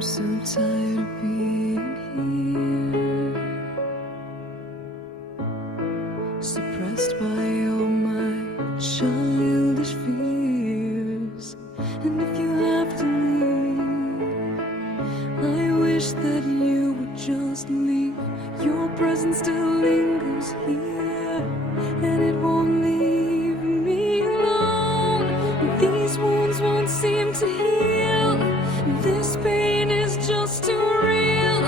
I'm so tired of being here, suppressed by all my childish fears. And if you have to leave, I wish that you would just leave. Your presence still lingers here, and it won't leave me alone. These wounds won't seem to heal. This pain is just too real.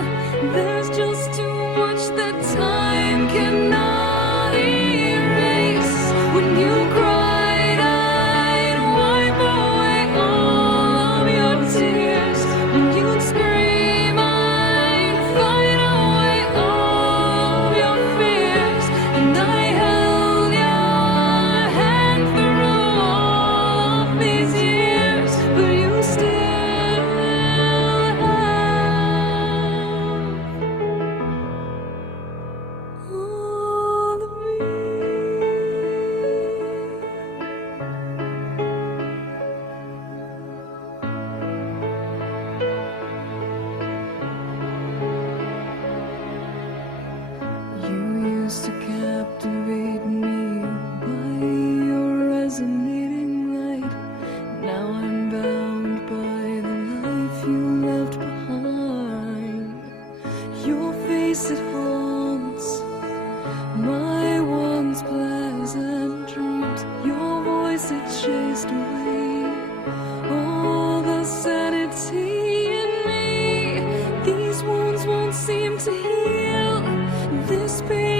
There's just too much that time cannot erase. When you cried, I'd wipe away all of your tears. When you'd scream, I'd fight away all of your fears. And I held your hand through all of these years, but you still all of me. You used to captivate me by your resonating light. Now I'm bound by the life you left behind. Your face, it haunts my once pleasant dreams. Your voice, it chased away all the sanity in me. These wounds won't seem to heal. This pain